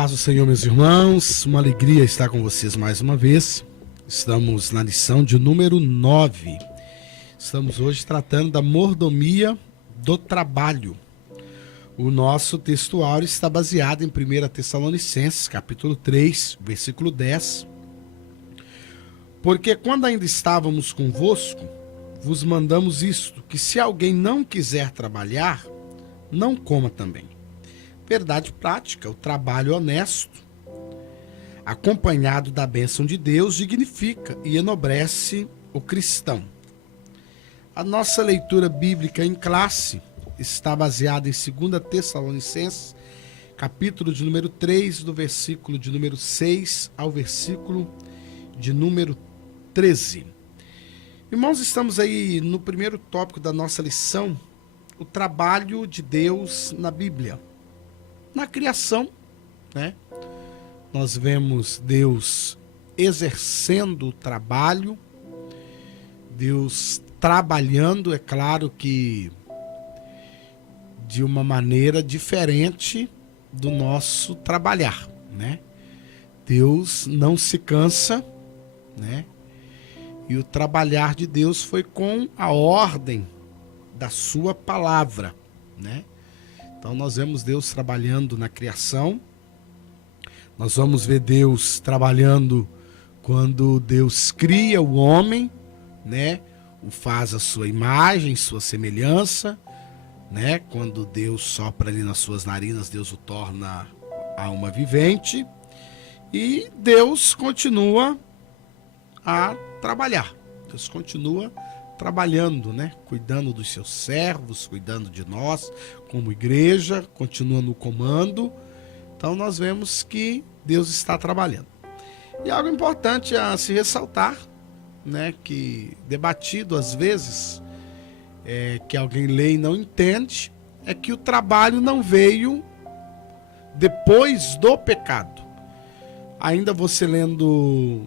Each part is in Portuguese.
Paz do Senhor, meus irmãos, uma alegria estar com vocês mais uma vez. Estamos na lição de número 9. Estamos hoje tratando da mordomia do trabalho. O nosso textuário está baseado em 1 Tessalonicenses, capítulo 3, versículo 10. Porque quando ainda estávamos convosco, vos mandamos isto, que se alguém não quiser trabalhar, não coma também. Verdade prática, o trabalho honesto, acompanhado da bênção de Deus, dignifica e enobrece o cristão. A nossa leitura bíblica em classe está baseada em 2 Tessalonicenses, capítulo de número 3, do versículo de número 6 ao versículo de número 13. Irmãos, estamos aí no primeiro tópico da nossa lição, o trabalho de Deus na Bíblia. Na criação, né? Nós vemos Deus exercendo o trabalho, Deus trabalhando, é claro que de uma maneira diferente do nosso trabalhar, né? Deus não se cansa, né? E o trabalhar de Deus foi com a ordem da sua palavra, né? Então nós vemos Deus trabalhando na criação, nós vamos ver Deus trabalhando quando Deus cria o homem, né? O faz a sua imagem, sua semelhança, né? Quando Deus sopra ali nas suas narinas, Deus o torna alma vivente e Deus continua a trabalhar. Deus continua trabalhando, né? Cuidando dos seus servos, cuidando de nós como igreja, continua no comando. Então nós vemos que Deus está trabalhando. E algo importante a se ressaltar, né? Que debatido às vezes, que alguém lê e não entende, é que o trabalho não veio depois do pecado. Ainda você lendo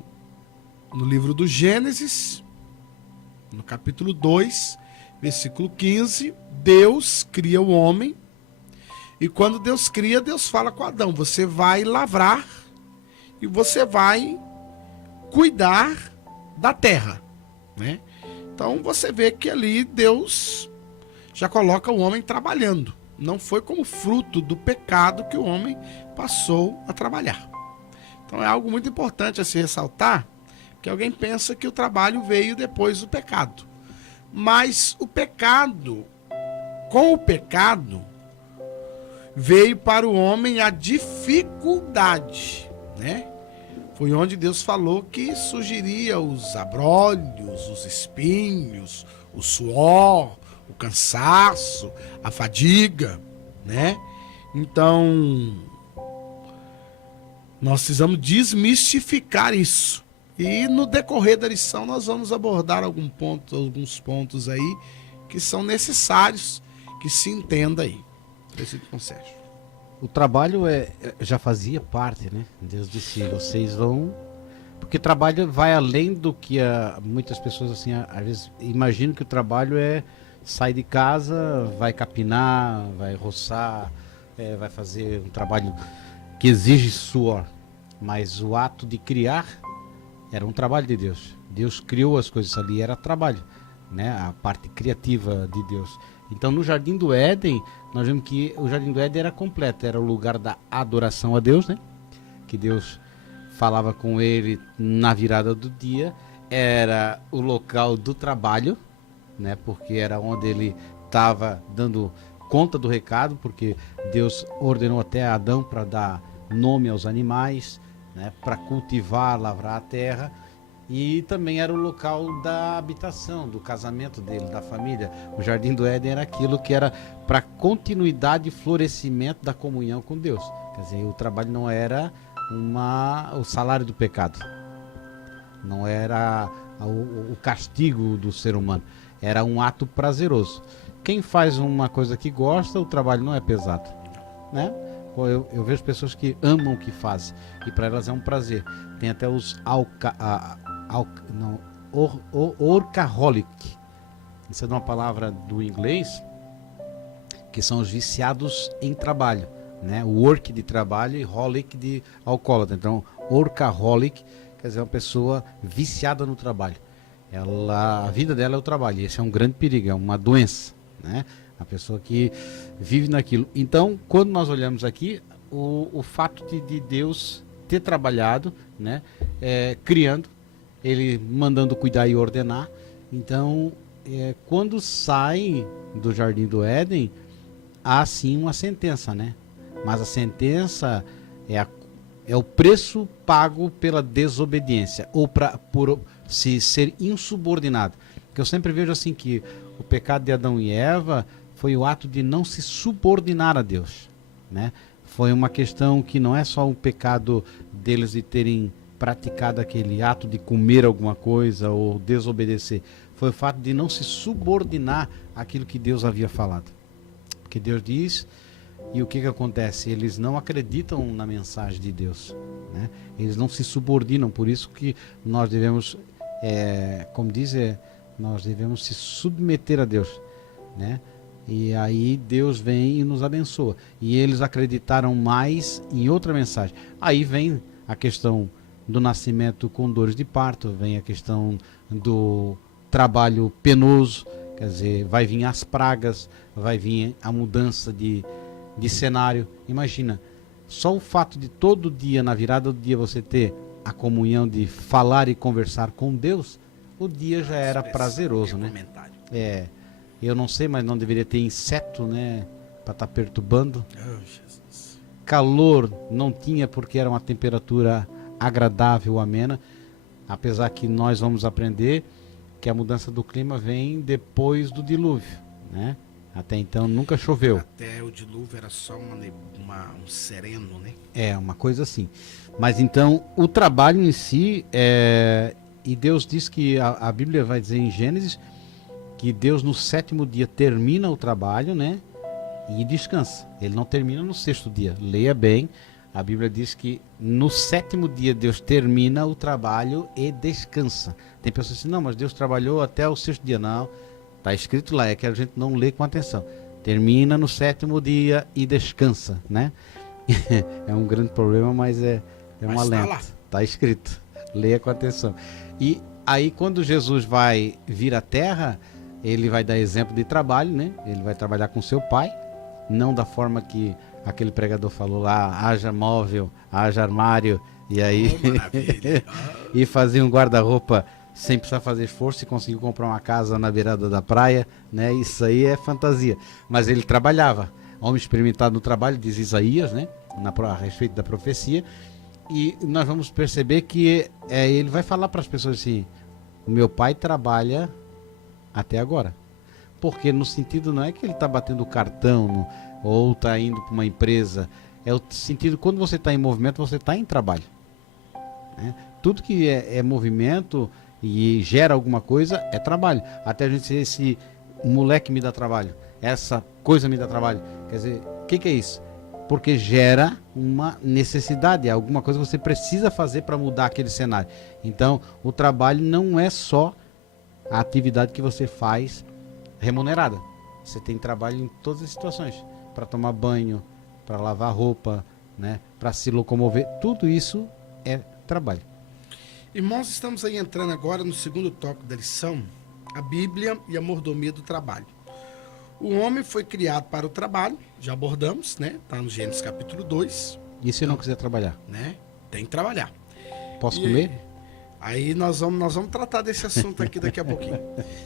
no livro do Gênesis, no capítulo 2, versículo 15, Deus cria o homem, e quando Deus cria, Deus fala com Adão, você vai lavrar e você vai cuidar da terra, né? Então você vê que ali Deus já coloca o homem trabalhando. Não foi como fruto do pecado que o homem passou a trabalhar. Então é algo muito importante a se ressaltar, que alguém pensa que o trabalho veio depois do pecado. Mas o pecado, com o pecado, veio para o homem a dificuldade, né? Foi onde Deus falou que surgiria os abrolhos, os espinhos, o suor, o cansaço, a fadiga, né? Então, nós precisamos desmistificar isso. E no decorrer da lição nós vamos abordar alguns pontos aí que são necessários que se entenda aí. Presbítero Sérgio. O trabalho já fazia parte, né? Deus disse, vocês vão... Porque trabalho vai além do que muitas pessoas assim, às vezes imaginam que o trabalho é sair de casa, vai capinar, vai roçar, vai fazer um trabalho que exige suor. Mas o ato de criar era um trabalho de Deus. Deus criou as coisas ali, era trabalho, né? A parte criativa de Deus. Então no Jardim do Éden, nós vemos que o Jardim do Éden era completo, era o lugar da adoração a Deus, né? Que Deus falava com ele na virada do dia, era o local do trabalho, né? Porque era onde ele estava dando conta do recado, porque Deus ordenou até Adão para dar nome aos animais, né, para cultivar, lavrar a terra, e também era o local da habitação, do casamento dele, da família. O Jardim do Éden era aquilo que era para continuidade e florescimento da comunhão com Deus. Quer dizer, o trabalho não era o salário do pecado, não era o castigo do ser humano, era um ato prazeroso. Quem faz uma coisa que gosta, o trabalho não é pesado, né? Eu vejo pessoas que amam o que fazem e para elas é um prazer. Tem até os workaholic. Isso é uma palavra do inglês, que são os viciados em trabalho. né? Work de trabalho e holic de alcoólatra. Então, workaholic quer dizer uma pessoa viciada no trabalho. A vida dela é o trabalho. E esse é um grande perigo, é uma doença, né? A pessoa que vive naquilo. Então, quando nós olhamos aqui, o fato de Deus ter trabalhado, né? Criando, ele mandando cuidar e ordenar. Então, quando sai do Jardim do Éden, há sim uma sentença, né? Mas a sentença é o preço pago pela desobediência, ou por se ser insubordinado. Porque eu sempre vejo assim que o pecado de Adão e Eva foi o ato de não se subordinar a Deus, né? Foi uma questão que não é só um pecado deles de terem praticado aquele ato de comer alguma coisa ou desobedecer. Foi o fato de não se subordinar àquilo que Deus havia falado. Porque Deus diz, e o que acontece? Eles não acreditam na mensagem de Deus, né? Eles não se subordinam, por isso que nós devemos, como diz, nós devemos se submeter a Deus, né? E aí Deus vem e nos abençoa. E eles acreditaram mais em outra mensagem. Aí vem a questão do nascimento com dores de parto, vem a questão do trabalho penoso, quer dizer, vai vir as pragas, vai vir a mudança de cenário. Imagina, só o fato de todo dia, na virada do dia, você ter a comunhão de falar e conversar com Deus, o dia já era prazeroso, né? Eu não sei, mas não deveria ter inseto, né? Para estar perturbando. Jesus. Calor não tinha, porque era uma temperatura agradável, amena. Apesar que nós vamos aprender que a mudança do clima vem depois do dilúvio, né? Até então nunca choveu. Até o dilúvio era só um sereno, né? Uma coisa assim. Mas então o trabalho em si, e Deus diz que a Bíblia vai dizer em Gênesis que Deus no 7º dia termina o trabalho, né? E descansa. Ele não termina no 6º dia. Leia bem. A Bíblia diz que no 7º dia Deus termina o trabalho e descansa. Tem pessoas assim, não, mas Deus trabalhou até o 6º dia. Não, está escrito lá, é que a gente não lê com atenção. Termina no 7º dia e descansa, né? É um grande problema, mas é um alento. Está escrito, leia com atenção. E aí quando Jesus vai vir à Terra, ele vai dar exemplo de trabalho, né? Ele vai trabalhar com seu pai, não da forma que aquele pregador falou lá, haja móvel, haja armário, e aí e fazia um guarda-roupa sem precisar fazer esforço e conseguiu comprar uma casa na beirada da praia, né? Isso aí é fantasia. Mas ele trabalhava, homem experimentado no trabalho, diz Isaías, né? A respeito da profecia. E nós vamos perceber que ele vai falar para as pessoas assim, o meu pai trabalha até agora. Porque no sentido não é que ele está batendo cartão ou está indo para uma empresa. É o sentido, quando você está em movimento, você está em trabalho, né? Tudo que é movimento e gera alguma coisa é trabalho. Até a gente dizer, esse moleque me dá trabalho, essa coisa me dá trabalho. Quer dizer, o que é isso? Porque gera uma necessidade, alguma coisa que você precisa fazer para mudar aquele cenário. Então, o trabalho não é só a atividade que você faz remunerada. Você tem trabalho em todas as situações, para tomar banho, para lavar roupa, né, para se locomover, tudo isso é trabalho. Irmãos, estamos aí entrando agora no 2º tópico da lição, a Bíblia e a mordomia do trabalho. O homem foi criado para o trabalho, já abordamos, né? Está no Gênesis capítulo 2. E se não quiser trabalhar? Né? Tem que trabalhar. Posso comer? Aí nós vamos tratar desse assunto aqui daqui a pouquinho.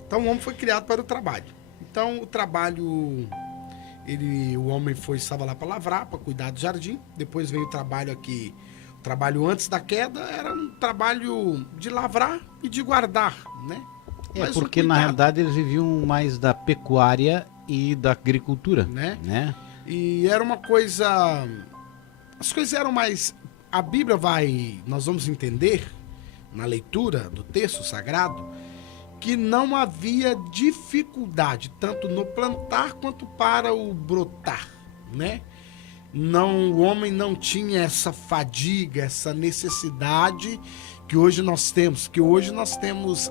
Então o homem foi criado para o trabalho. Então o trabalho, o homem estava lá para lavrar, para cuidar do jardim. Depois veio o trabalho aqui. O trabalho antes da queda era um trabalho de lavrar e de guardar, né? Mas porque na realidade eles viviam mais da pecuária e da agricultura, né? E era uma coisa, as coisas eram mais, a Bíblia nós vamos entender na leitura do texto sagrado que não havia dificuldade tanto no plantar quanto para o brotar, né? Não, o homem não tinha essa fadiga, essa necessidade que hoje nós temos,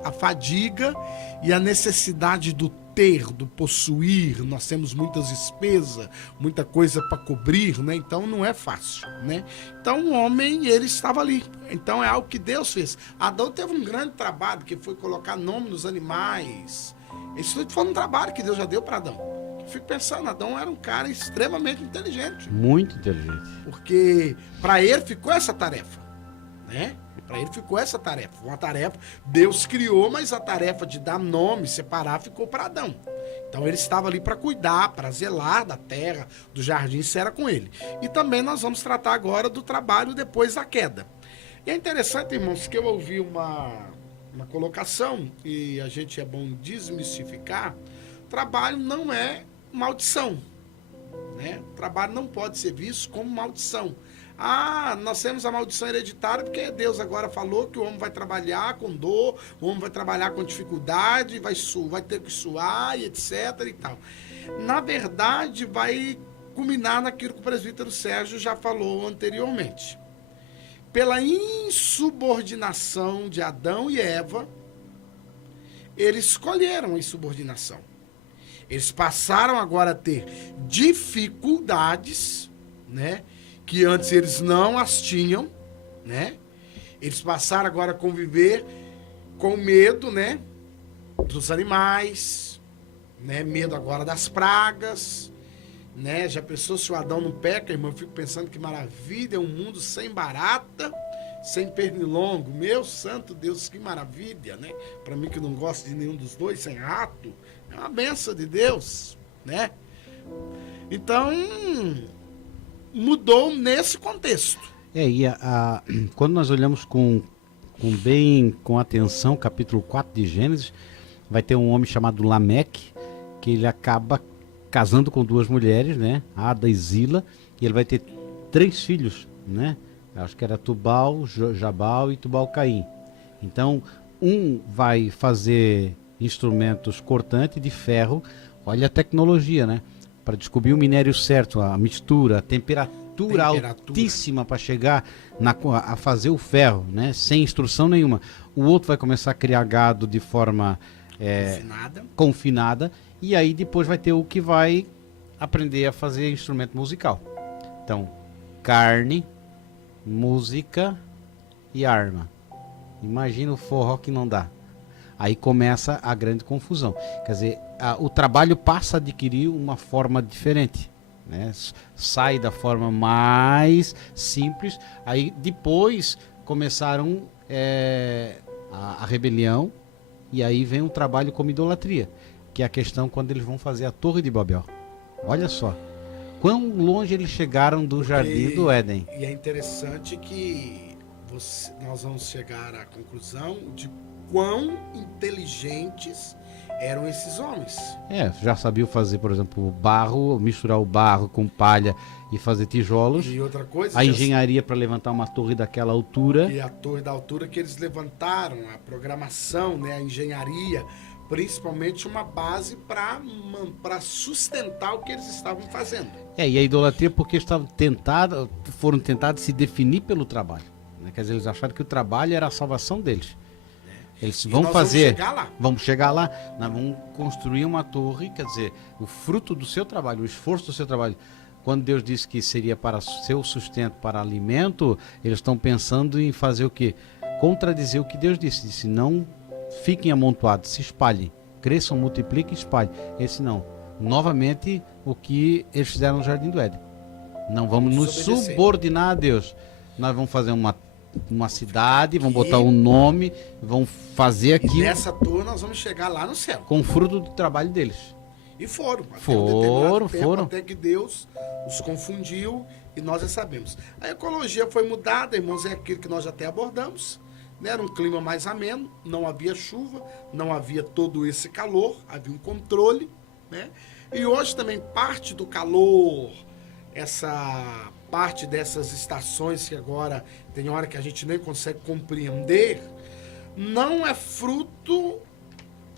a fadiga e a necessidade do ter, do possuir, nós temos muitas despesas, muita coisa para cobrir, né? Então não é fácil, né? Então o homem, ele estava ali. Então é algo que Deus fez. Adão teve um grande trabalho, que foi colocar nome nos animais. Isso foi um trabalho que Deus já deu para Adão. Eu fico pensando, Adão era um cara extremamente inteligente. Muito inteligente. Porque para ele ficou essa tarefa, né? Para ele ficou essa tarefa. Uma tarefa, Deus criou, mas a tarefa de dar nome, separar, ficou para Adão. Então ele estava ali para cuidar, para zelar da terra, do jardim, isso era com ele. E também nós vamos tratar agora do trabalho depois da queda. E é interessante, irmãos, que eu ouvi uma colocação, e a gente é bom desmistificar, trabalho não é maldição, né? O trabalho não pode ser visto como maldição. Ah, nós temos a maldição hereditária porque Deus agora falou que o homem vai trabalhar com dor, o homem vai trabalhar com dificuldade, vai ter que suar e etc e tal. Na verdade, vai culminar naquilo que o presbítero Sérgio já falou anteriormente. Pela insubordinação de Adão e Eva, eles escolheram a insubordinação. Eles passaram agora a ter dificuldades, né? Que antes eles não as tinham, né? Eles passaram agora a conviver com medo, né? Dos animais, né? Medo agora das pragas, né? Já pensou se o Adão não peca, irmão? Eu fico pensando que maravilha, é um mundo sem barata, sem pernilongo. Meu santo Deus, que maravilha, né? Para mim que não gosto de nenhum dos dois, sem rato, é uma benção de Deus, né? Então, mudou nesse contexto. Quando nós olhamos com atenção, capítulo 4 de Gênesis, vai ter um homem chamado Lameque, que ele acaba casando com duas mulheres, né? Ada e Zila, e ele vai ter 3 filhos, né? Acho que era Tubal, Jabal e Tubal-Caim. Então, um vai fazer instrumentos cortantes de ferro, olha a tecnologia, né? Para descobrir o minério certo, a mistura, a temperatura altíssima para chegar a fazer o ferro, né? Sem instrução nenhuma. O outro vai começar a criar gado de forma confinada, e aí depois vai ter o que vai aprender a fazer instrumento musical. Então, carne, música e arma. Imagina o forró que não dá. Aí começa a grande confusão. Quer dizer, o trabalho passa a adquirir uma forma diferente, né? Sai da forma mais simples. Aí depois começaram a rebelião, e aí vem um trabalho como idolatria, que é a questão quando eles vão fazer a Torre de Babel. Olha só, quão longe eles chegaram do Jardim do Éden. E é interessante que nós vamos chegar à conclusão de quão inteligentes eram esses homens. Já sabiam fazer, por exemplo, barro, misturar o barro com palha e fazer tijolos. E outra coisa, a engenharia para levantar uma torre daquela altura. E a torre da altura que eles levantaram, a programação, né, a engenharia, principalmente uma base para sustentar o que eles estavam fazendo. E a idolatria porque foram tentados se definir pelo trabalho, né? Quer dizer, eles acharam que o trabalho era a salvação deles. Eles vão fazer, vamos chegar lá, nós vamos construir uma torre, quer dizer, o fruto do seu trabalho, o esforço do seu trabalho. Quando Deus disse que seria para seu sustento, para alimento, eles estão pensando em fazer o quê? Contradizer o que Deus disse. Disse, não fiquem amontoados, se espalhem, cresçam, multipliquem e espalhem. Esse não. Novamente, o que eles fizeram no Jardim do Éden. Não vamos nos subordinar a Deus. Nós vamos fazer uma cidade, vamos botar um nome, vamos fazer aqui. E nessa torre nós vamos chegar lá no céu. Com o fruto do trabalho deles. E foram. Foram. Até que Deus os confundiu e nós já sabemos. A ecologia foi mudada, irmãos, é aquilo que nós já até abordamos. Né? Era um clima mais ameno, não havia chuva, não havia todo esse calor, havia um controle. Né? E hoje também parte do calor, essa parte dessas estações que agora tem hora que a gente nem consegue compreender, não é fruto,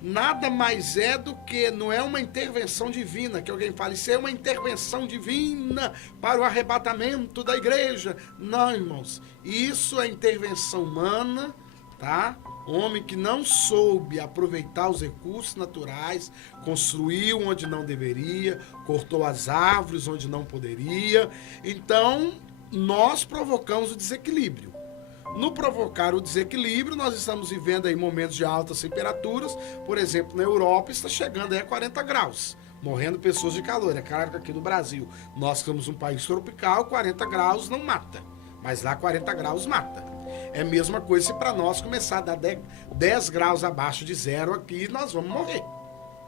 nada mais é do que, não é uma intervenção divina, que alguém fala, isso é uma intervenção divina para o arrebatamento da igreja. Não, irmãos, isso é intervenção humana tá? Homem que não soube aproveitar os recursos naturais, construiu onde não deveria, cortou as árvores onde não poderia. Então, nós provocamos o desequilíbrio. No provocar o desequilíbrio, nós estamos vivendo aí momentos de altas temperaturas. Por exemplo, na Europa está chegando aí a 40 graus, morrendo pessoas de calor. É claro que aqui no Brasil, nós somos um país tropical, 40 graus não mata, mas lá 40 graus mata. É a mesma coisa se para nós começar a dar 10 graus abaixo de zero aqui, nós vamos morrer,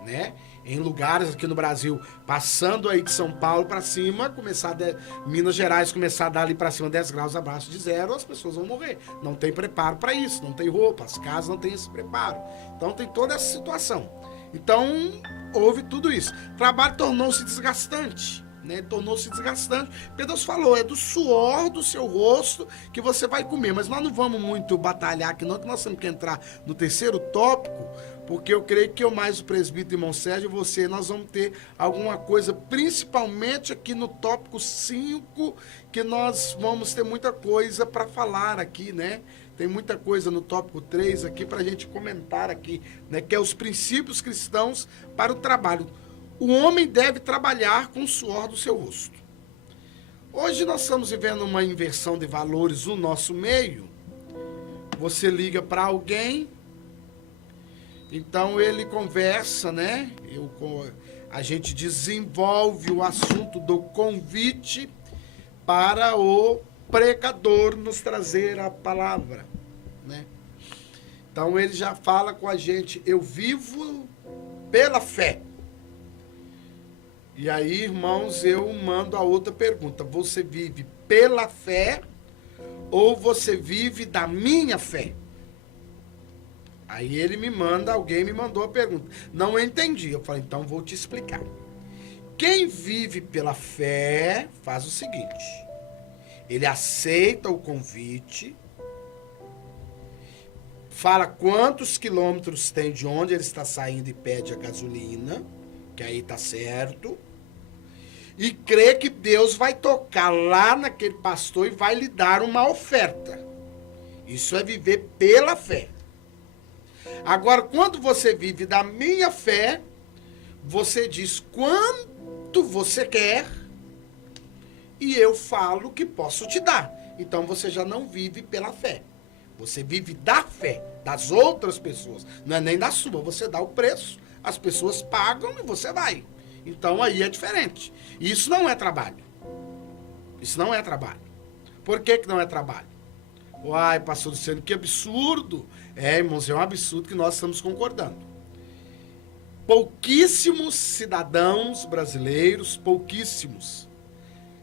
né? Em lugares aqui no Brasil, passando aí de São Paulo para cima, Minas Gerais começar a dar ali para cima 10 graus abaixo de zero, as pessoas vão morrer. Não tem preparo para isso, não tem roupa, as casas não têm esse preparo. Então tem toda essa situação. Então houve tudo isso. O trabalho tornou-se desgastante. Né, tornou-se desgastante, porque Deus falou, é do suor do seu rosto que você vai comer, mas nós não vamos muito batalhar aqui não, que nós temos que entrar no terceiro tópico, porque eu creio que eu mais o presbítero irmão Sérgio e você, nós vamos ter alguma coisa, principalmente aqui no tópico 5, que nós vamos ter muita coisa para falar aqui, né? Tem muita coisa no tópico 3 aqui para a gente comentar aqui, né? Que é os princípios cristãos para o trabalho. O homem deve trabalhar com o suor do seu rosto. Hoje nós estamos vivendo uma inversão de valores no nosso meio. Você liga para alguém, então ele conversa, né? A gente desenvolve o assunto do convite para o pregador nos trazer a palavra, né? Então ele já fala com a gente, eu vivo pela fé. E aí, irmãos, eu mando a outra pergunta. Você vive pela fé ou você vive da minha fé? Aí alguém me mandou a pergunta. Não entendi. Eu falei, então vou te explicar. Quem vive pela fé faz o seguinte. Ele aceita o convite, fala quantos quilômetros tem de onde ele está saindo e pede a gasolina, que aí tá certo. E crê que Deus vai tocar lá naquele pastor e vai lhe dar uma oferta. Isso é viver pela fé. Agora, quando você vive da minha fé, você diz quanto você quer e eu falo que posso te dar. Então você já não vive pela fé. Você vive da fé das outras pessoas. Não é nem da sua. Você dá o preço, as pessoas pagam e você vai. Então aí é diferente. Isso não é trabalho. Isso não é trabalho. Por que não é trabalho? Uai, pastor Luciano, que absurdo. Irmãos, é um absurdo que nós estamos concordando. Pouquíssimos cidadãos brasileiros, pouquíssimos.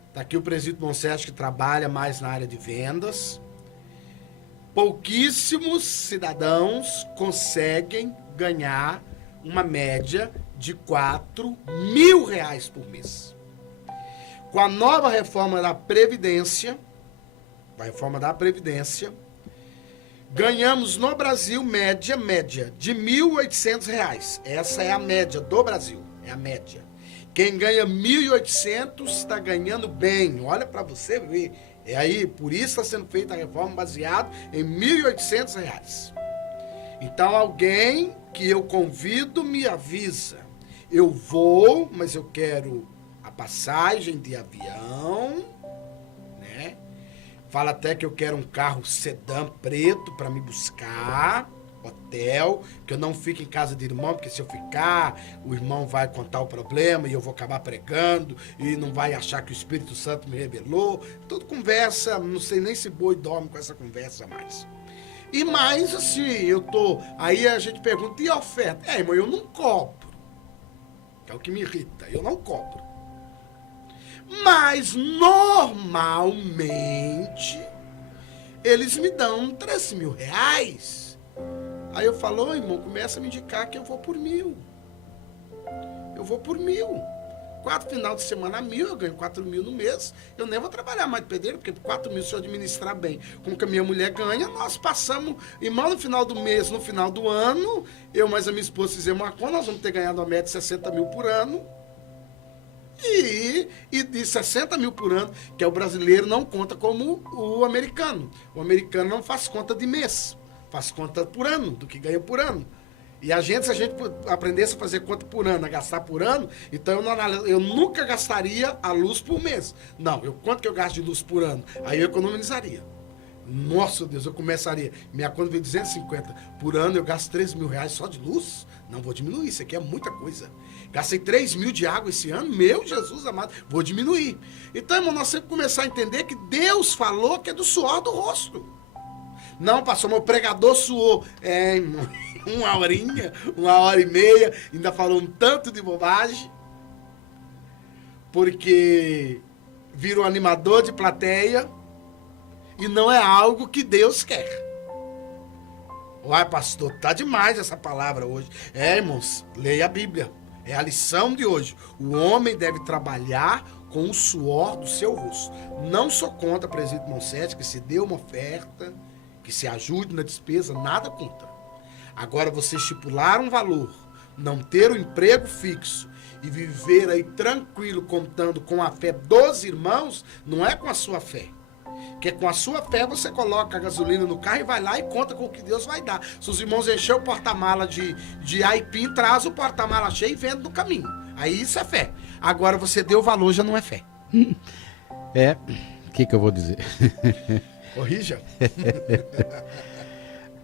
Está aqui o presbítero Monserrat, que trabalha mais na área de vendas. Pouquíssimos cidadãos conseguem ganhar uma média de R$4.000 por mês. Com a nova reforma da Previdência, ganhamos no Brasil média de R$1.800. Essa é a média do Brasil, é a média. Quem ganha 1.800 está ganhando bem, olha para você ver. É aí, por isso está sendo feita a reforma baseada em R$1.800. Então alguém que eu convido me avisa. Eu vou, mas eu quero a passagem de avião, né? Fala até que eu quero um carro sedã preto para me buscar, hotel, que eu não fique em casa de irmão, porque se eu ficar, o irmão vai contar o problema e eu vou acabar pregando e não vai achar que o Espírito Santo me revelou. Tudo conversa, não sei nem se boi dorme com essa conversa mais. E mais assim, aí a gente pergunta, e a oferta? Irmão, eu não cobro. Que é o que me irrita, eu não cobro. Mas, normalmente, eles me dão R$3.000. Aí eu falo, irmão, começa a me indicar que eu vou por 1.000. Eu vou por 1.000. 4 final de semana 1.000, eu ganho 4.000 no mês. Eu nem vou trabalhar mais de pedreiro, porque 4.000, se eu administrar bem com o que a minha mulher ganha, nós passamos, irmão, no final do mês, no final do ano, eu mais a minha esposa fizemos uma conta, nós vamos ter ganhado uma média de 60 mil por ano. E de 60 mil por ano, que é o brasileiro, não conta como o americano. O americano não faz conta de mês, faço conta por ano, do que ganha por ano. E a gente, se a gente aprendesse a fazer conta por ano, a gastar por ano, então eu nunca gastaria a luz por mês. Não, quanto que eu gasto de luz por ano? Aí eu economizaria. Nossa Deus, eu começaria. Minha conta veio 250. Por ano eu gasto 3 mil reais só de luz? Não, vou diminuir, isso aqui é muita coisa. Gastei 3 mil de água esse ano, meu Jesus amado, vou diminuir. Então, irmão, nós temos que começar a entender que Deus falou que é do suor do rosto. Não, pastor, meu pregador suou. Irmão, uma horinha, 1h30, ainda falou um tanto de bobagem. Porque vira um animador de plateia e não é algo que Deus quer. Uai, pastor, tá demais essa palavra hoje. Irmãos, leia a Bíblia. É a lição de hoje. O homem deve trabalhar com o suor do seu rosto. Não sou contra, presídio Monsete, que se dê uma oferta, que se ajude na despesa, nada contra. Agora, você estipular um valor, não ter um emprego fixo e viver aí tranquilo, contando com a fé dos irmãos, não é com a sua fé. Que com a sua fé você coloca a gasolina no carro e vai lá e conta com o que Deus vai dar. Se os irmãos encher o porta-mala de aipim, traz o porta-mala cheio e vende no caminho. Aí isso é fé. Agora você deu valor, já não é fé. O que eu vou dizer? Corrija.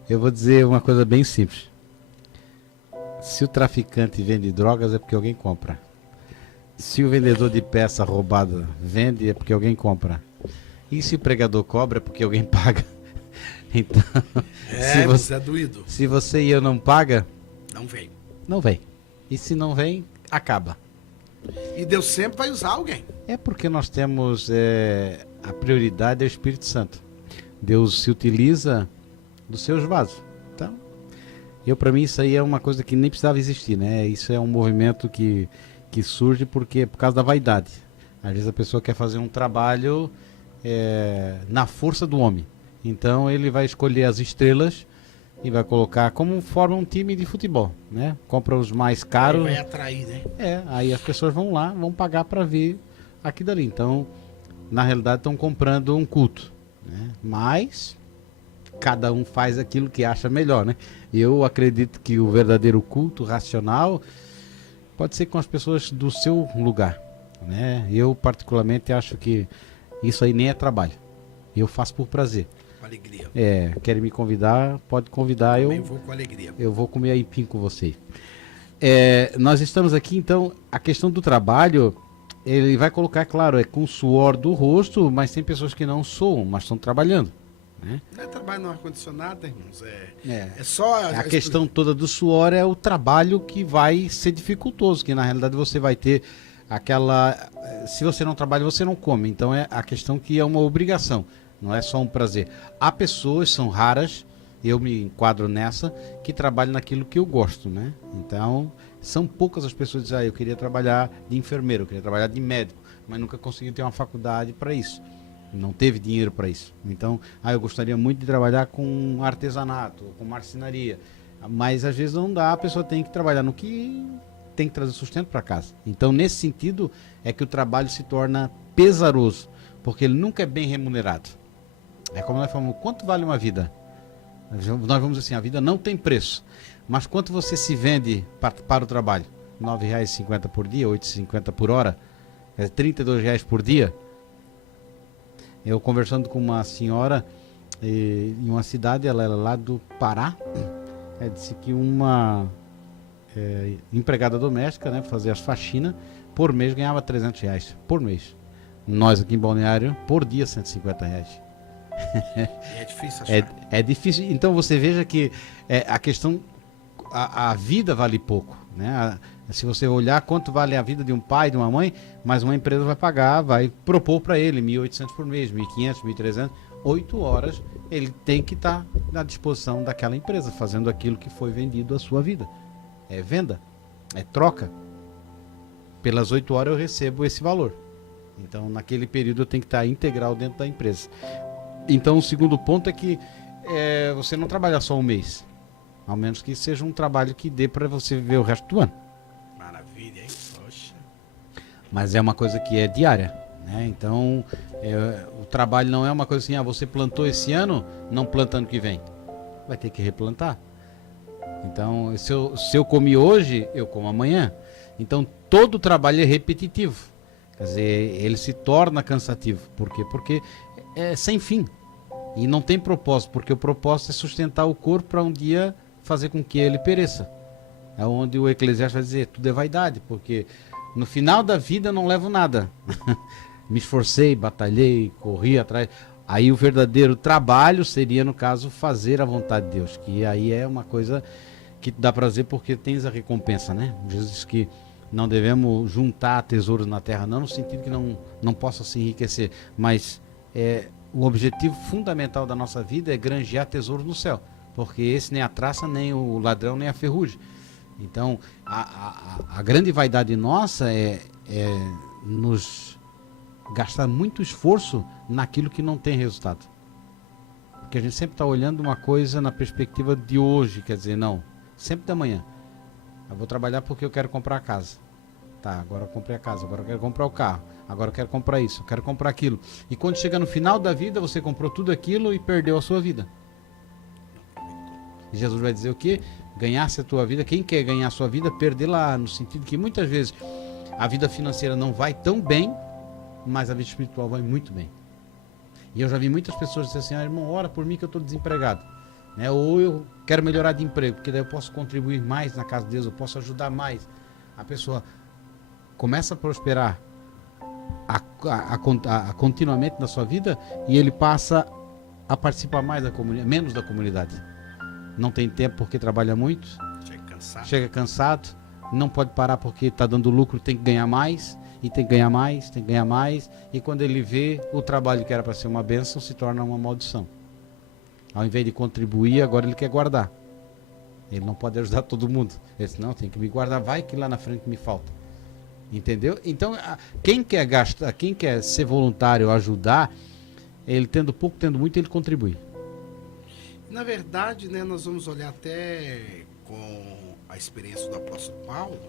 Eu vou dizer uma coisa bem simples. Se o traficante vende drogas, é porque alguém compra. Se o vendedor de peça roubada vende, é porque alguém compra. E se o pregador cobra, é porque alguém paga. Então, se você é doído. Se você e eu não paga, não vem. Não vem. E se não vem, acaba. E Deus sempre vai usar alguém. É porque nós temos a prioridade é o Espírito Santo. Deus se utiliza dos seus vasos. Então, para mim isso aí é uma coisa que nem precisava existir, né? Isso é um movimento que surge por causa da vaidade. Às vezes a pessoa quer fazer um trabalho na força do homem. Então ele vai escolher as estrelas e vai colocar como forma um time de futebol, né? Compra os mais caros. Aí vai atrair, né? Aí as pessoas vão lá, vão pagar para ver aqui dali. Então, na realidade, estão comprando um culto, né? Mas cada um faz aquilo que acha melhor, né? Eu acredito que o verdadeiro culto racional pode ser com as pessoas do seu lugar, né? Eu particularmente acho que isso aí nem é trabalho. Eu faço por prazer. Com alegria. Querem me convidar, pode convidar. Eu vou com alegria. Eu vou comer aipim com você. Nós estamos aqui, então, a questão do trabalho, ele vai colocar, claro, é com o suor do rosto, mas tem pessoas que não soam, mas estão trabalhando, né? Não é trabalho no ar-condicionado, irmãos. É só... A questão toda do suor é o trabalho que vai ser dificultoso, que na realidade você vai ter aquela... Se você não trabalha, você não come. Então é a questão que é uma obrigação, não é só um prazer. Há pessoas, são raras, eu me enquadro nessa, que trabalham naquilo que eu gosto, né? Então, são poucas as pessoas que dizem, eu queria trabalhar de enfermeiro, eu queria trabalhar de médico, mas nunca consegui ter uma faculdade para isso. Não teve dinheiro para isso. Então, eu gostaria muito de trabalhar com artesanato, com marcenaria. Mas às vezes não dá, a pessoa tem que trabalhar no que tem que trazer sustento para casa. Então, nesse sentido, é que o trabalho se torna pesaroso, porque ele nunca é bem remunerado. É como nós falamos, quanto vale uma vida? Nós vamos assim, a vida não tem preço. Mas quanto você se vende para o trabalho? R$ 9,50 por dia, R$ 8,50 por hora, R$ 32 por dia. Eu conversando com uma senhora em uma cidade, ela era lá do Pará, disse que uma empregada doméstica, né, fazia as faxinas, por mês ganhava R$ 300 por mês. Nós aqui em Balneário, por dia, R$ 150. É difícil achar. É difícil. Então você veja que a questão, a vida vale pouco, né? Se você olhar quanto vale a vida de um pai, de uma mãe, mas uma empresa vai pagar, vai propor para ele 1.800 por mês, 1.500, 1.300, 8 horas, ele tem que estar à disposição daquela empresa, fazendo aquilo que foi vendido à sua vida. É venda, é troca. Pelas 8 horas eu recebo esse valor. Então naquele período eu tenho que estar integral dentro da empresa. Então o segundo ponto é que você não trabalha só um mês, ao menos que seja um trabalho que dê para você viver o resto do ano. Maravilha, hein? Poxa. Mas é uma coisa que é diária, né? Então o trabalho não é uma coisa assim, você plantou esse ano, não planta ano que vem. vai ter que replantar. Então, se eu comi hoje, eu como amanhã. Então, todo o trabalho é repetitivo. Quer dizer, ele se torna cansativo. Por quê? Porque é sem fim. E não tem propósito, porque o propósito é sustentar o corpo para um dia fazer com que ele pereça. É onde o Eclesiastes vai dizer, tudo é vaidade, porque no final da vida não levo nada. Me esforcei, batalhei, corri atrás. Aí o verdadeiro trabalho seria, no caso, fazer a vontade de Deus, que aí é uma coisa que dá prazer porque tens a recompensa, né? Jesus diz que não devemos juntar tesouros na terra, não no sentido que não possa se enriquecer, mas o objetivo fundamental da nossa vida é granjear tesouros no céu, porque esse nem a traça, nem o ladrão, nem a ferrugem. Então, a grande vaidade nossa é nos gastar muito esforço naquilo que não tem resultado. Porque a gente sempre está olhando uma coisa na perspectiva de hoje, quer dizer, não, sempre da manhã. Eu vou trabalhar porque eu quero comprar a casa. Tá, agora eu comprei a casa, agora eu quero comprar o carro, agora eu quero comprar isso, eu quero comprar aquilo. E quando chega no final da vida, você comprou tudo aquilo e perdeu a sua vida. E Jesus vai dizer o quê? Ganhar-se a tua vida. Quem quer ganhar a sua vida, perdê-la, no sentido que muitas vezes a vida financeira não vai tão bem, mas a vida espiritual vai muito bem. E eu já vi muitas pessoas dizer assim, irmão, ora por mim que eu estou desempregado. Né? Ou eu quero melhorar de emprego, porque daí eu posso contribuir mais na casa de Deus, eu posso ajudar mais. A pessoa começa a prosperar continuamente na sua vida e ele passa a participar mais da comunidade, menos da comunidade. Não tem tempo porque trabalha muito, chega cansado, não pode parar porque está dando lucro, tem que ganhar mais, e tem que ganhar mais, tem que ganhar mais, e quando ele vê o trabalho que era para ser uma bênção se torna uma maldição. Ao invés de contribuir, agora ele quer guardar. Ele não pode ajudar todo mundo. Ele diz, não, tem que me guardar, vai que lá na frente me falta. Entendeu? Então, quem quer gastar, quem quer ser voluntário, ajudar, ele tendo pouco, tendo muito, ele contribui. Na verdade, né, nós vamos olhar até com a experiência do apóstolo Paulo,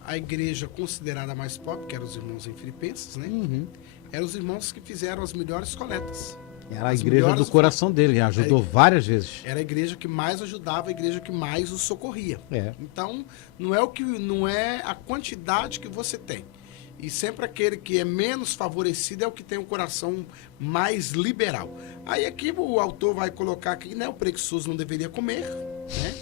a igreja considerada mais pobre, que eram os irmãos em Filipenses, né? Uhum. Eram os irmãos que fizeram as melhores coletas. Era a igreja do coração dele, ajudou várias vezes. Era a igreja que mais ajudava, a igreja que mais os socorria. É. Então, não é a quantidade que você tem. E sempre aquele que é menos favorecido é o que tem o coração mais liberal. Aí aqui o autor vai colocar que, né, o preguiçoso não deveria comer, né?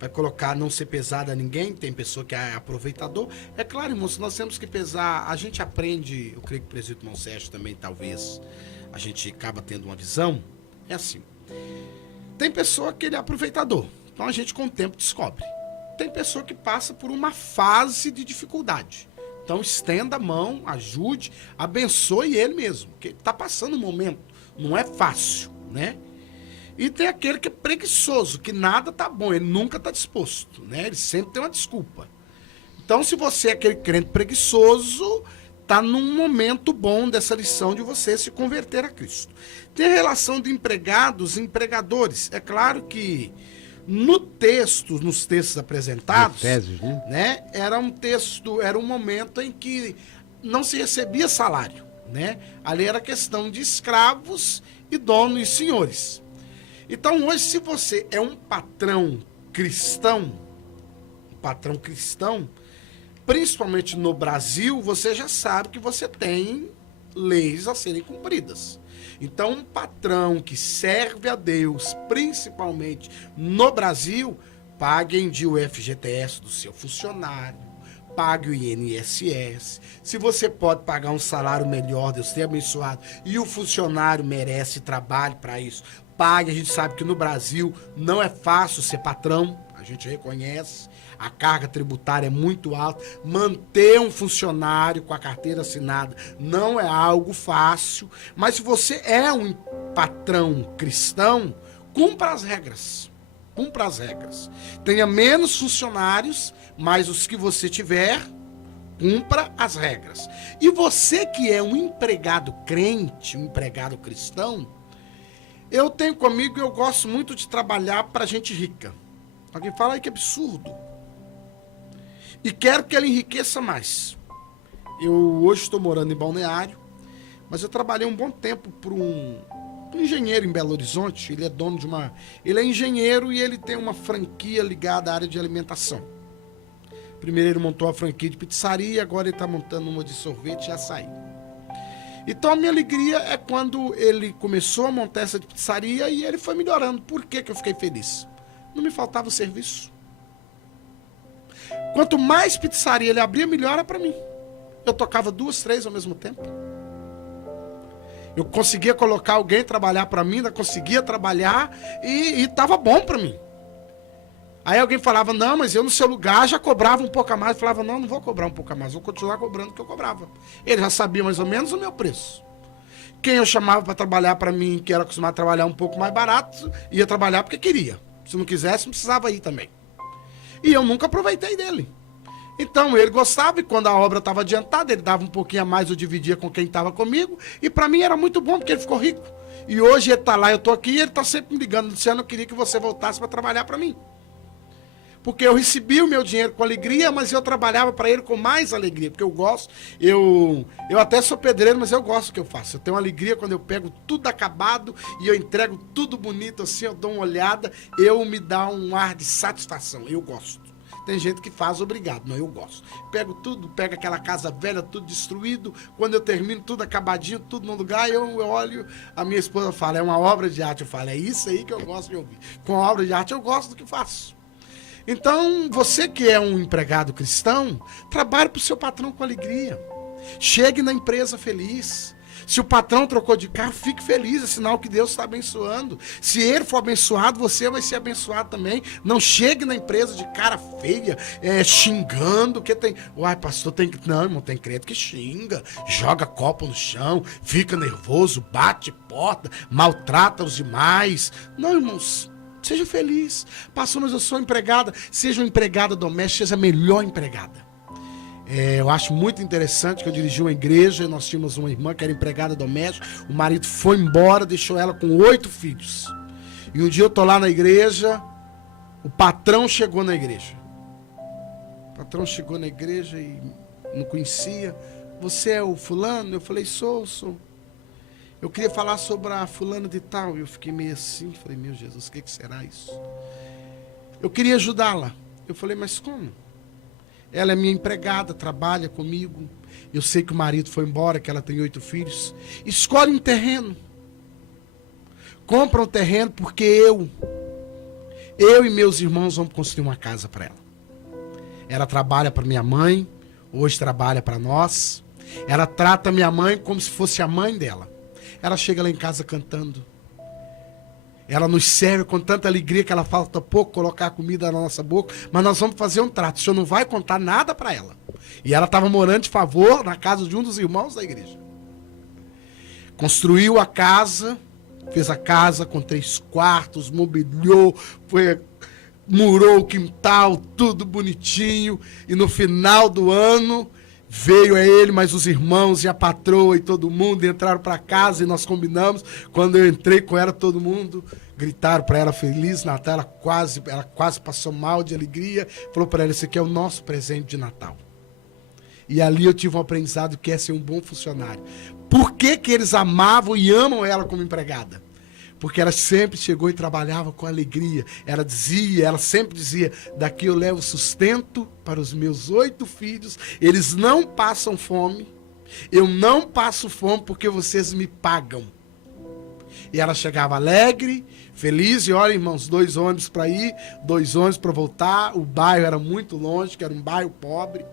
Vai colocar não ser pesado a ninguém, tem pessoa que é aproveitador. É claro, irmãos, nós temos que pesar, a gente aprende, eu creio que o presbítero irmão Sérgio também, talvez, a gente acaba tendo uma visão, é assim. Tem pessoa que ele é aproveitador, então a gente com o tempo descobre. Tem pessoa que passa por uma fase de dificuldade. Então estenda a mão, ajude, abençoe ele mesmo, porque ele está passando um momento, não é fácil, né? E tem aquele que é preguiçoso, que nada tá bom, ele nunca está disposto, né? Ele sempre tem uma desculpa. Então, se você é aquele crente preguiçoso, está num momento bom dessa lição de você se converter a Cristo. Tem a relação de empregados e empregadores. É claro que nos textos apresentados, Efésios, né? era um momento em que não se recebia salário, né? Ali era questão de escravos e donos e senhores. Então hoje, se você é um patrão cristão, principalmente no Brasil, você já sabe que você tem leis a serem cumpridas. Então, um patrão que serve a Deus, principalmente no Brasil, pague em dia o FGTS do seu funcionário, pague o INSS. Se você pode pagar um salário melhor, Deus tenha abençoado, e o funcionário merece trabalho para isso, pague. A gente sabe que no Brasil não é fácil ser patrão, a gente reconhece. A carga tributária é muito alta. Manter um funcionário com a carteira assinada não é algo fácil. Mas se você é um patrão cristão, cumpra as regras. Cumpra as regras. Tenha menos funcionários, mas os que você tiver, cumpra as regras. E você que é um empregado crente, um empregado cristão, eu tenho comigo e eu gosto muito de trabalhar para gente rica. Alguém fala aí que absurdo. E quero que ela enriqueça mais. Eu hoje estou morando em Balneário, mas eu trabalhei um bom tempo para um um engenheiro em Belo Horizonte, ele é dono de ele é engenheiro e ele tem uma franquia ligada à área de alimentação. Primeiro ele montou a franquia de pizzaria, agora ele está montando uma de sorvete e açaí. Então a minha alegria é quando ele começou a montar essa de pizzaria e ele foi melhorando. Por que eu fiquei feliz? Não me faltava o serviço. Quanto mais pizzaria ele abria, melhor era para mim. Eu tocava 2, 3 ao mesmo tempo. Eu conseguia colocar alguém trabalhar para mim, ainda conseguia trabalhar e estava bom para mim. Aí alguém falava, não, mas eu no seu lugar já cobrava um pouco a mais. Eu falava, não vou cobrar um pouco a mais, vou continuar cobrando o que eu cobrava. Ele já sabia mais ou menos o meu preço. Quem eu chamava para trabalhar para mim, que era acostumado a trabalhar um pouco mais barato, ia trabalhar porque queria. Se não quisesse, não precisava ir também. E eu nunca aproveitei dele. Então ele gostava e quando a obra estava adiantada, ele dava um pouquinho a mais, eu dividia com quem estava comigo. E para mim era muito bom, porque ele ficou rico. E hoje ele está lá, eu estou aqui, e ele está sempre me ligando, Luciano, eu queria que você voltasse para trabalhar para mim. Porque eu recebi o meu dinheiro com alegria, mas eu trabalhava para ele com mais alegria, porque eu gosto, eu até sou pedreiro, mas eu gosto do que eu faço. Eu tenho uma alegria quando eu pego tudo acabado e eu entrego tudo bonito assim, eu dou uma olhada, me dá um ar de satisfação, eu gosto. Tem gente que faz obrigado, não, eu gosto. Pego tudo, pego aquela casa velha, tudo destruído, quando eu termino tudo acabadinho, tudo no lugar, eu olho, a minha esposa fala, é uma obra de arte, eu falo, é isso aí que eu gosto de ouvir. Com a obra de arte eu gosto do que faço. Então, você que é um empregado cristão, trabalhe para o seu patrão com alegria. Chegue na empresa feliz. Se o patrão trocou de carro, fique feliz, é sinal que Deus está abençoando. Se ele for abençoado, você vai ser abençoado também. Não chegue na empresa de cara feia, xingando, que tem... Uai, pastor, tem que... Não, irmão, tem crente que xinga, joga copo no chão, fica nervoso, bate porta, maltrata os demais. Não, irmãos... Seja feliz. Pastor, mas eu sou empregada. Seja uma empregada doméstica, seja a melhor empregada. Eu acho muito interessante que eu dirigi uma igreja, nós tínhamos uma irmã que era empregada doméstica, o marido foi embora, deixou ela com 8 filhos. E um dia eu tô lá na igreja, o patrão chegou na igreja. O patrão chegou na igreja e não conhecia. Você é o fulano? Eu falei, sou. Eu queria falar sobre a fulana de tal. E eu fiquei meio assim, falei, meu Jesus, o que será isso? Eu queria ajudá-la. Eu falei, mas como? Ela é minha empregada, trabalha comigo. Eu sei que o marido foi embora, que ela tem 8 filhos. Escolhe um terreno. Compra um terreno, porque eu e meus irmãos vamos construir uma casa para ela. Ela trabalha para minha mãe, hoje trabalha para nós. Ela trata minha mãe como se fosse a mãe dela. Ela chega lá em casa cantando. Ela nos serve com tanta alegria que ela falta pouco colocar a comida na nossa boca. Mas nós vamos fazer um trato. O senhor não vai contar nada para ela. E ela estava morando de favor na casa de um dos irmãos da igreja. Construiu a casa. Fez a casa com 3 quartos. Mobiliou. Murou o quintal. Tudo bonitinho. E no final do ano... Veio a ele, mas os irmãos e a patroa e todo mundo entraram para casa e nós combinamos. Quando eu entrei com ela, todo mundo gritaram para ela Feliz Natal. Ela quase passou mal de alegria. Falou para ela, esse aqui é o nosso presente de Natal. E ali eu tive um aprendizado que é ser um bom funcionário. Por que eles amavam e amam ela como empregada? Porque ela sempre chegou e trabalhava com alegria. Ela sempre dizia, daqui eu levo sustento para os meus 8 filhos. Eles não passam fome. Eu não passo fome porque vocês me pagam. E ela chegava alegre, feliz. E olha, irmãos, 2 ônibus para ir, 2 ônibus para voltar. O bairro era muito longe, que era um bairro pobre.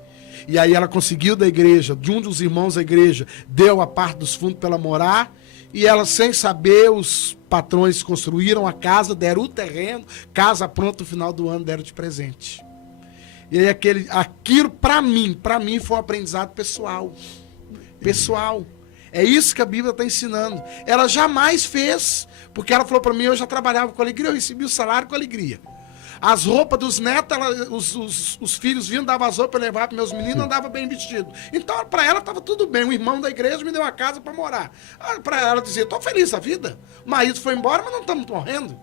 E aí ela conseguiu da igreja, de um dos irmãos da igreja, deu a parte dos fundos para ela morar. E ela, sem saber, os patrões construíram a casa, deram o terreno, casa pronta, no final do ano deram de presente. E aí aquilo, para mim, foi um aprendizado pessoal. Pessoal. É isso que a Bíblia está ensinando. Ela jamais fez, porque ela falou para mim, eu já trabalhava com alegria, eu recebi o salário com alegria. As roupas dos netos, os filhos vinham, davam as roupas, levavam para meus meninos, andavam bem vestidos. Então, para ela, estava tudo bem. O irmão da igreja me deu uma casa para morar. Para ela dizer, estou feliz da vida. O marido foi embora, mas não estamos morrendo.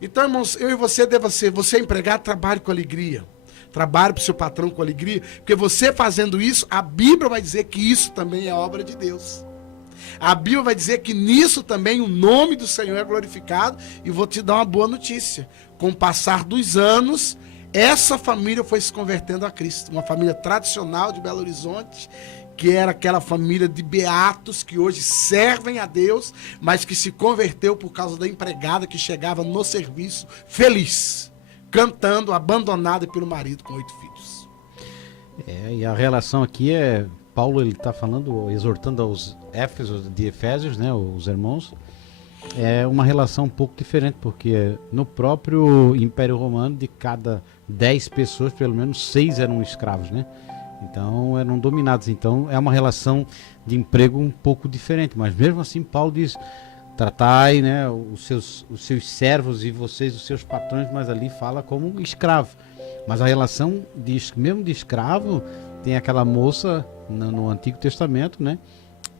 Então, irmãos, eu e você você é empregado, trabalhe com alegria. Trabalhe para o seu patrão com alegria. Porque você fazendo isso, a Bíblia vai dizer que isso também é obra de Deus. A Bíblia vai dizer que nisso também o nome do Senhor é glorificado. E vou te dar uma boa notícia. Com o passar dos anos, essa família foi se convertendo a Cristo. Uma família tradicional de Belo Horizonte, que era aquela família de beatos que hoje servem a Deus, mas que se converteu por causa da empregada que chegava no serviço feliz, cantando, abandonada pelo marido com 8 filhos. E a relação aqui é, Paulo ele está falando, exortando aos Efésios, né, os irmãos, é uma relação um pouco diferente, porque no próprio Império Romano, de cada 10 pessoas, pelo menos 6 eram escravos, né? Então eram dominados. Então é uma relação de emprego um pouco diferente, mas mesmo assim Paulo diz: tratai, né, os seus servos e vocês, os seus patrões, mas ali fala como escravo. Mas a relação mesmo de escravo, tem aquela moça no Antigo Testamento, né,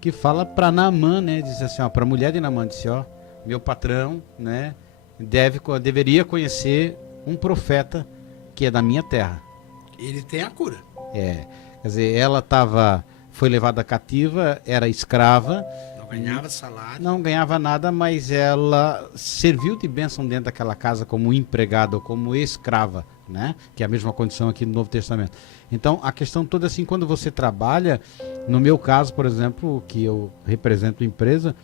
que fala para Naamã, né, diz assim, para a mulher de Naamã, disse, meu patrão, né, deveria conhecer um profeta que é da minha terra. Ele tem a cura. Quer dizer, ela foi levada cativa, era escrava. Não ganhava salário. Não ganhava nada, mas ela serviu de bênção dentro daquela casa como empregada ou como escrava, né? Que é a mesma condição aqui no Novo Testamento. Então, a questão toda assim, quando você trabalha, no meu caso, por exemplo, que eu represento a empresa,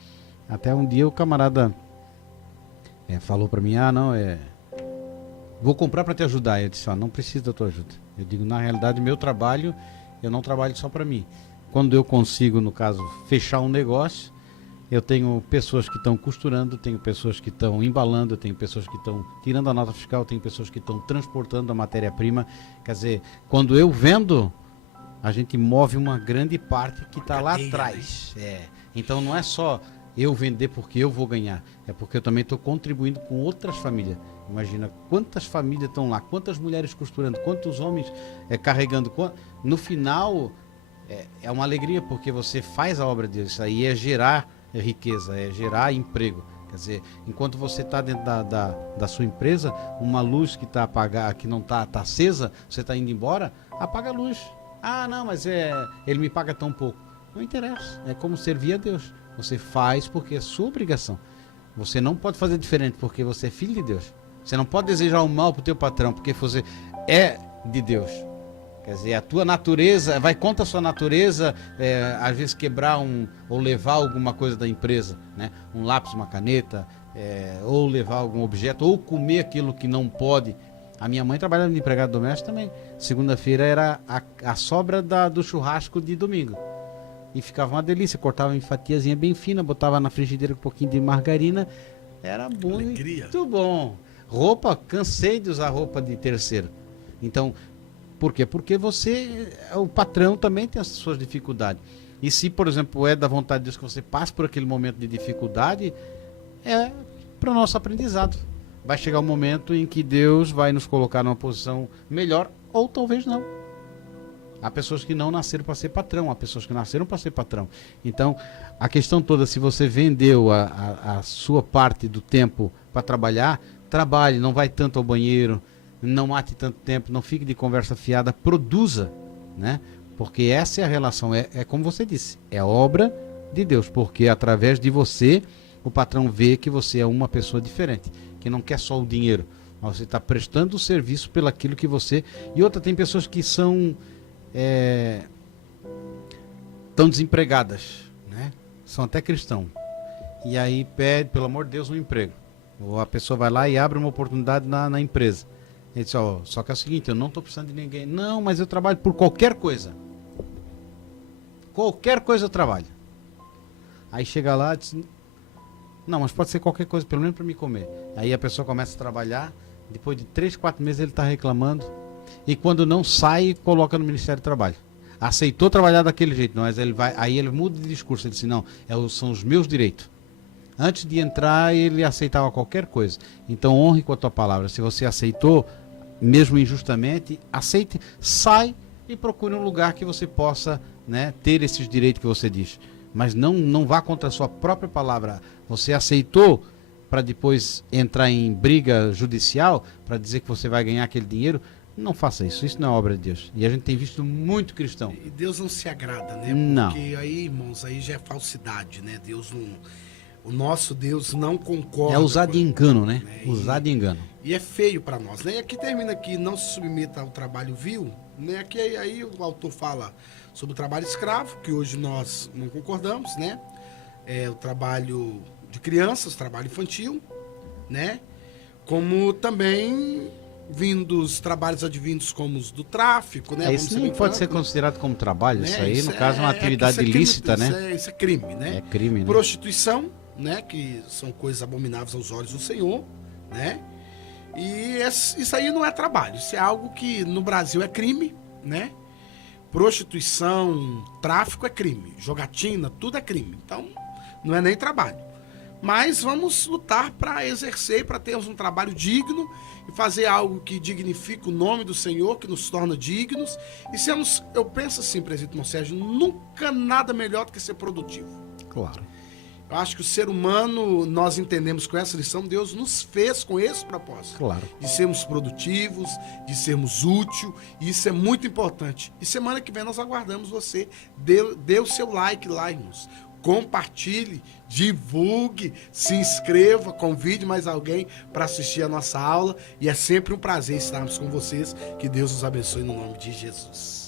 até um dia o camarada falou para mim, vou comprar para te ajudar. Eu disse, não precisa da tua ajuda. Eu digo, na realidade, meu trabalho, eu não trabalho só para mim. Quando eu consigo, no caso, fechar um negócio, eu tenho pessoas que estão costurando, tenho pessoas que estão embalando, tenho pessoas que estão tirando a nota fiscal, tenho pessoas que estão transportando a matéria-prima. Quer dizer, quando eu vendo, a gente move uma grande parte que está lá atrás. Então não é só eu vender porque eu vou ganhar, é porque eu também estou contribuindo com outras famílias. Imagina quantas famílias estão lá, quantas mulheres costurando, quantos homens carregando. No final, é uma alegria, porque você faz a obra de Deus. Isso aí é gerar riqueza, é gerar emprego. Quer dizer, enquanto você está dentro da sua empresa, uma luz que está apagada, que não está acesa, você está indo embora, apaga a luz. Não, mas ele me paga tão pouco. Não interessa, é como servir a Deus. Você faz porque é sua obrigação. Você não pode fazer diferente, porque você é filho de Deus. Você não pode desejar o mal para o teu patrão, porque você é de Deus. Quer dizer, a tua natureza, vai contra a sua natureza, às vezes quebrar ou levar alguma coisa da empresa, né? Um lápis, uma caneta, ou levar algum objeto, ou comer aquilo que não pode. A minha mãe trabalhava de empregada doméstica também. Segunda-feira era a sobra do churrasco de domingo. E ficava uma delícia, cortava em fatiazinha bem fina, botava na frigideira com um pouquinho de margarina. Era bom, muito bom. Roupa, cansei de usar roupa de terceiro. Então, por quê? Porque o patrão também tem as suas dificuldades. E se, por exemplo, é da vontade de Deus que você passe por aquele momento de dificuldade, é para o nosso aprendizado. Vai chegar um momento em que Deus vai nos colocar numa posição melhor, ou talvez não. Há pessoas que não nasceram para ser patrão, há pessoas que nasceram para ser patrão. Então, a questão toda, se você vendeu a sua parte do tempo para trabalhar, trabalhe, não vai tanto ao banheiro, não mate tanto tempo, não fique de conversa fiada, produza, né? Porque essa é a relação, é como você disse, é obra de Deus, porque através de você, o patrão vê que você é uma pessoa diferente, que não quer só o dinheiro, mas você está prestando o serviço pelo aquilo que você... E outra, tem pessoas que estão desempregadas, né? São até cristãos, e aí pede, pelo amor de Deus, um emprego. Ou a pessoa vai lá e abre uma oportunidade na empresa. Ele diz, só que é o seguinte, eu não estou precisando de ninguém. Não, mas eu trabalho por qualquer coisa. Qualquer coisa eu trabalho. Aí chega lá e diz, não, mas pode ser qualquer coisa, pelo menos para me comer. Aí a pessoa começa a trabalhar, depois de 3, 4 meses ele está reclamando. E quando não sai, coloca no Ministério do Trabalho. Aceitou trabalhar daquele jeito, mas aí ele muda de discurso. Ele diz, não, são os meus direitos. Antes de entrar, ele aceitava qualquer coisa. Então, honre com a tua palavra. Se você aceitou, mesmo injustamente, aceite, sai e procure um lugar que você possa, né, ter esses direitos que você diz. Mas não vá contra a sua própria palavra. Você aceitou para depois entrar em briga judicial, para dizer que você vai ganhar aquele dinheiro. Não faça isso, isso não é obra de Deus. E a gente tem visto muito cristão. E Deus não se agrada, né? Não. Porque aí, irmãos, aí já é falsidade, né? Deus não... O nosso Deus não concorda. É usar de engano, né? né? Usar de engano. E é feio para nós, né? E aqui termina aqui, não se submeta ao trabalho vil, né? Aqui aí o autor fala sobre o trabalho escravo, que hoje nós não concordamos, né? É o trabalho de crianças, o trabalho infantil, né? Como também vindos trabalhos advindos como os do tráfico, né? Isso nem pode ser considerado como trabalho, né? isso aí, no Isso caso, é uma atividade ilícita, crime, né? Isso é crime, né? É crime, né? Prostituição, né? Que são coisas abomináveis aos olhos do Senhor, né? E isso aí não é trabalho, isso é algo que no Brasil é crime, né? Prostituição, tráfico é crime, jogatina, tudo é crime. Então, não é nem trabalho. Mas vamos lutar para exercer, para termos um trabalho digno e fazer algo que dignifique o nome do Senhor, que nos torna dignos. E sermos, eu penso assim, presidente irmão Sérgio, nunca nada melhor do que ser produtivo. Claro. Eu acho que o ser humano, nós entendemos com essa lição, Deus nos fez com esse propósito. Claro. De sermos produtivos, de sermos úteis, e isso é muito importante. E semana que vem nós aguardamos você. Dê o seu like lá, irmãos. Compartilhe, divulgue, se inscreva, convide mais alguém para assistir a nossa aula. E é sempre um prazer estarmos com vocês. Que Deus nos abençoe no nome de Jesus.